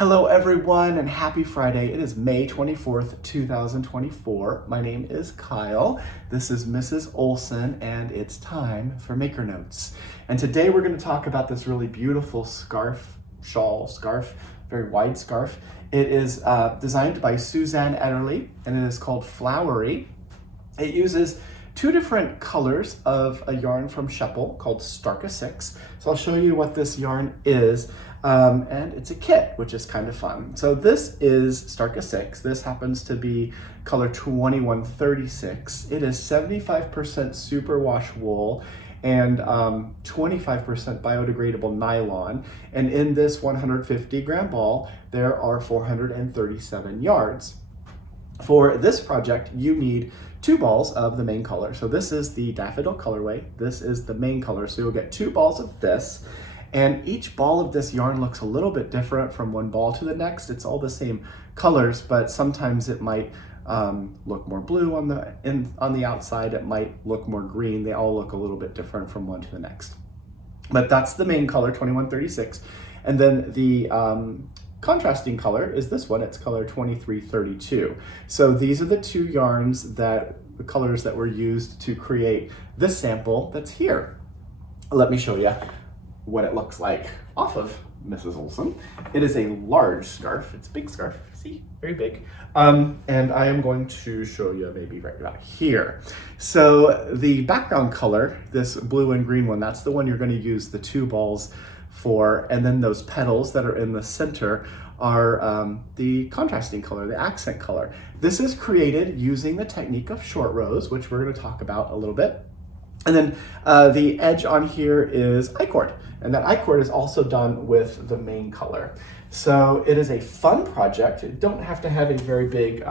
Hello everyone and happy Friday. It is May 24th, 2024. My name is Kyle. This is Mrs. Olson and it's time for Maker Notes. And today we're going to talk about this really beautiful scarf, very wide scarf. It is designed by Suzanne Ederle and it is called Flowery. It uses two different colors of a yarn from Sheppel called Starka 6. So I'll show you what this yarn is. And it's a kit, which is kind of fun. So this is Starka 6. This happens to be color 2136. It is 75% superwash wool and 25% biodegradable nylon. And in this 150 gram ball, there are 437 yards. For this project, you need two balls of the main color. So this is the daffodil colorway. This is the main color. So you'll get two balls of this. And each ball of this yarn looks a little bit different from one ball to the next. It's all the same colors, but sometimes it might look more blue on the outside. It might look more green. They all look a little bit different from one to the next. But that's the main color, 2136. And then the contrasting color is this one. It's color 2332. So these are the two yarns the colors that were used to create this sample that's here. Let me show you what it looks like off of Mrs. Olson. It is a large scarf. It's a big scarf. See, very big. And I am going to show you maybe right about here. So the background color, this blue and green one, that's the one you're going to use the two balls for. And then those petals that are in the center are the contrasting color, the accent color. This is created using the technique of short rows, which we're going to talk about a little bit. And then the edge on here is I-cord, and that I-cord is also done with the main color. So it is a fun project. You don't have to have a very big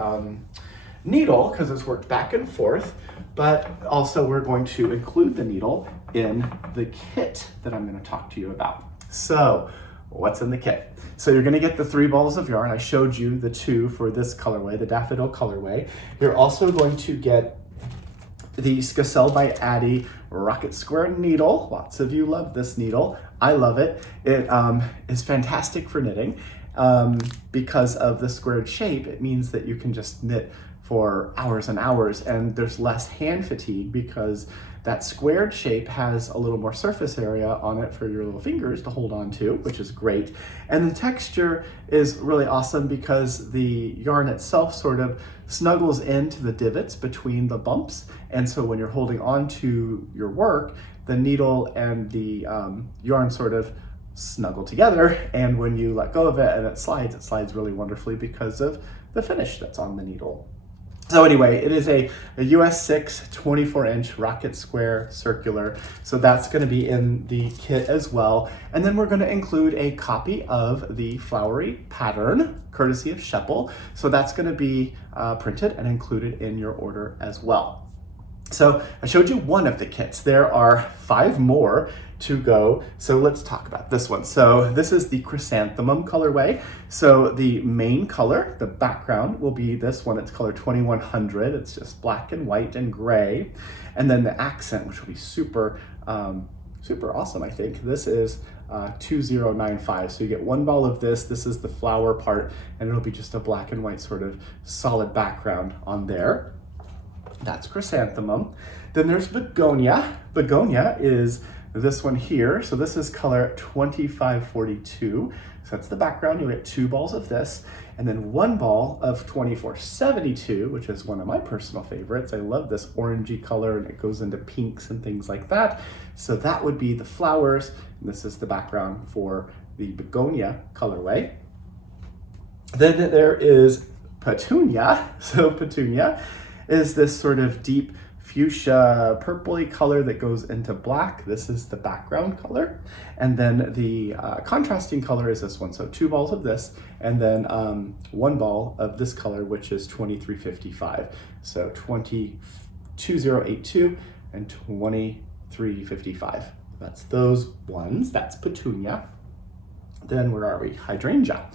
needle because it's worked back and forth, but also we're going to include the needle in the kit that I'm going to talk to you about. So what's in the kit? So you're going to get the three balls of yarn. I showed you the two for this colorway, the daffodil colorway. You're also going to get the Skacel by Addie Rocket Square needle. Lots of you love this needle. I love it. It is fantastic for knitting because of the squared shape. It means that you can just knit for hours and hours and there's less hand fatigue because that squared shape has a little more surface area on it for your little fingers to hold on to, which is great. And the texture is really awesome because the yarn itself sort of snuggles into the divots between the bumps. And so when you're holding on to your work, the needle and the yarn sort of snuggle together. And when you let go of it and it slides really wonderfully because of the finish that's on the needle. So anyway, it is a US 6 24-inch rocket square circular. So that's going to be in the kit as well. And then we're going to include a copy of the Flowery pattern, courtesy of Sheppel. So that's going to be printed and included in your order as well. So I showed you one of the kits. There are 5 more to go. So let's talk about this one. So this is the chrysanthemum colorway. So the main color, the background will be this one. It's color 2100. It's just black and white and gray. And then the accent, which will be super awesome, I think. This is 2095. So you get one ball of this. This is the flower part, and it'll be just a black and white sort of solid background on there. That's chrysanthemum. Then there's begonia. Begonia is this one here. So this is color 2542. So that's the background. You'll get two balls of this and then one ball of 2472, which is one of my personal favorites. I love this orangey color and it goes into pinks and things like that. So that would be the flowers. And this is the background for the begonia colorway. Then there is petunia. So petunia is this sort of deep fuchsia purpley color that goes into black. This is the background color. And then the contrasting color is this one. So two balls of this and then one ball of this color, which is 2355. So 2082 and 2355. That's those ones. That's petunia. Then where are we? Hydrangea.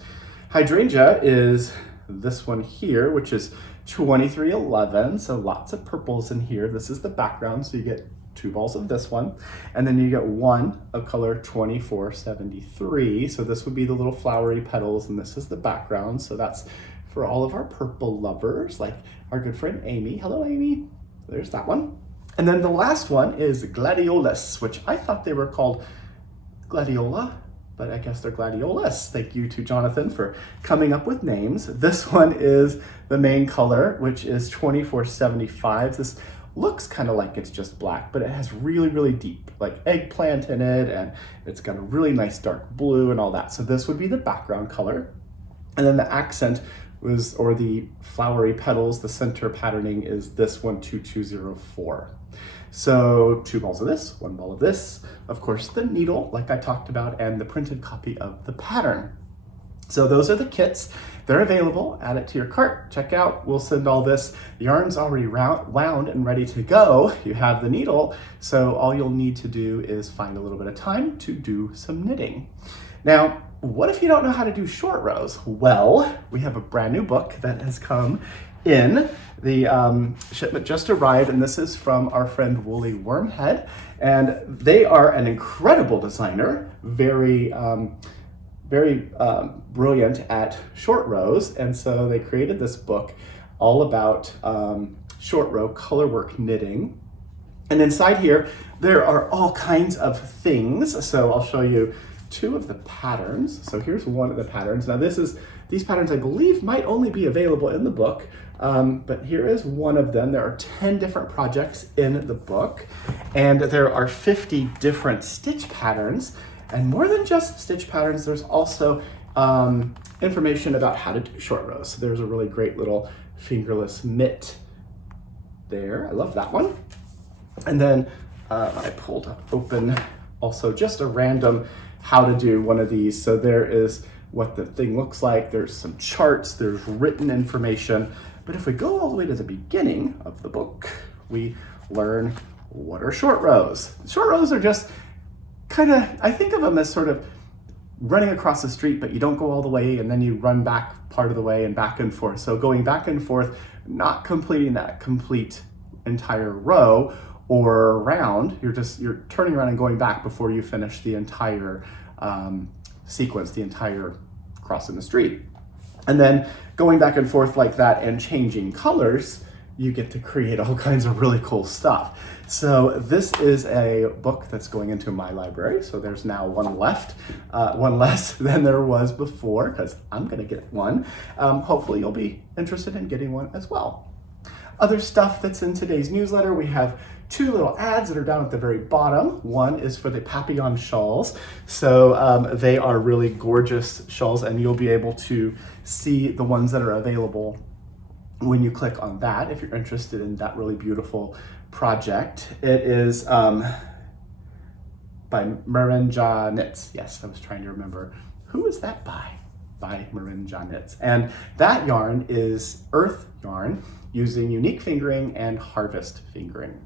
Hydrangea is this one here, which is 2311, so lots of purples in here. This is the background, so you get 2 balls of this one, and then you get 1 of color 2473. So this would be the little flowery petals, and this is the background. So that's for all of our purple lovers, like our good friend Amy. Hello, Amy. There's that one. And then the last one is gladiolus, which I thought they were called gladiola, but I guess they're gladiolus. Thank you to Jonathan for coming up with names. This one is the main color, which is 2475. This looks kind of like it's just black, but it has really, really deep, like eggplant in it, and it's got a really nice dark blue and all that. So this would be the background color. And then the accent was, or the flowery petals, the center patterning is this one, 2204. So 2 balls of this, 1 ball of this, of course the needle, like I talked about, and the printed copy of the pattern. So those are the kits. They're available. Add it to your cart. Check out. We'll send all this. The yarn's already wound and ready to go. You have the needle. So all you'll need to do is find a little bit of time to do some knitting. Now, what if you don't know how to do short rows? Well, we have a brand new book that has come in. The shipment just arrived, and this is from our friend Woolly Wormhead. And they are an incredible designer, very brilliant at short rows, and so they created this book all about short row colorwork knitting. And inside here there are all kinds of things, so I'll show you 2 of the patterns. So here's one of the patterns. Now these patterns I believe might only be available in the book, but here is one of them. There are 10 different projects in the book, and there are 50 different stitch patterns. And more than just stitch patterns, there's also information about how to do short rows. So there's a really great little fingerless mitt there. I love that one. And then I pulled open also just a random how to do one of these. So there is what the thing looks like. There's some charts, there's written information. But if we go all the way to the beginning of the book, we learn what are short rows. Short rows are just kind of, I think of them as sort of running across the street, but you don't go all the way and then you run back part of the way and back and forth. So going back and forth, not completing that complete entire row or round, you're turning around and going back before you finish the entire sequence, the entire crossing the street. And then going back and forth like that and changing colors, you get to create all kinds of really cool stuff. So this is a book that's going into my library. So there's now one left, one less than there was before, because I'm gonna get one. Hopefully you'll be interested in getting one as well. Other stuff that's in today's newsletter, we have 2 little ads that are down at the very bottom. One is for the Papillon shawls. So they are really gorgeous shawls, and you'll be able to see the ones that are available when you click on that, if you're interested in that really beautiful project. It is by Marinja Knits. Yes, I was trying to remember. Who is that by? By Marinja Knits. And that yarn is earth yarn using unique fingering and harvest fingering.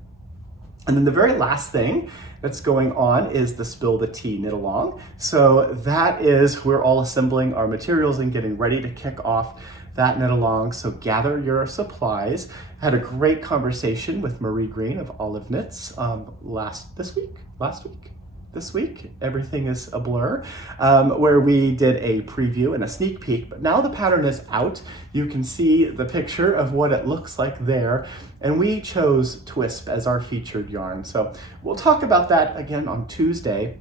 And then the very last thing that's going on is the Spill the Tea knit along. So that is, we're all assembling our materials and getting ready to kick off that knit along. So gather your supplies. I had a great conversation with Marie Green of Olive Knits this week, everything is a blur, where we did a preview and a sneak peek, but now the pattern is out. You can see the picture of what it looks like there, and we chose Twisp as our featured yarn. So we'll talk about that again on Tuesday.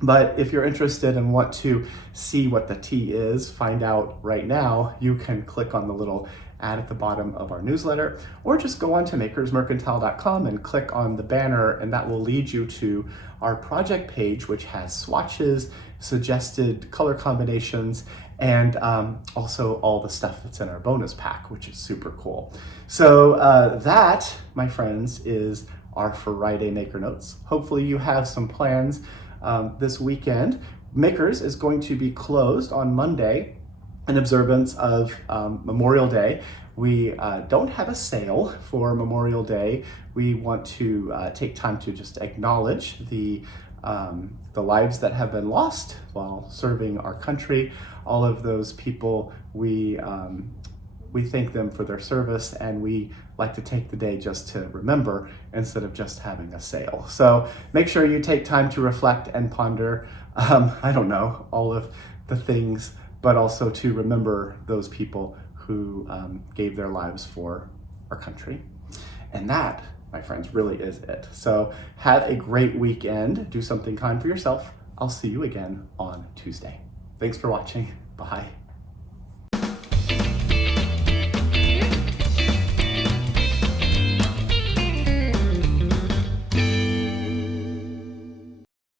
But if you're interested and want to see what the tea is, find out right now, you can click on the little ad at the bottom of our newsletter, or just go on to makersmercantile.com and click on the banner, and that will lead you to our project page, which has swatches, suggested color combinations, and also all the stuff that's in our bonus pack, which is super cool. So that, my friends, is our Friday Maker Notes. Hopefully you have some plans this weekend. Makers is going to be closed on Monday in observance of Memorial Day. We don't have a sale for Memorial Day. We want to take time to just acknowledge the lives that have been lost while serving our country. All of those people we we thank them for their service, and we like to take the day just to remember instead of just having a sale. So make sure you take time to reflect and ponder, I don't know, all of the things, but also to remember those people who gave their lives for our country. And that, my friends, really is it. So have a great weekend. Do something kind for yourself. I'll see you again on Tuesday. Thanks for watching. Bye.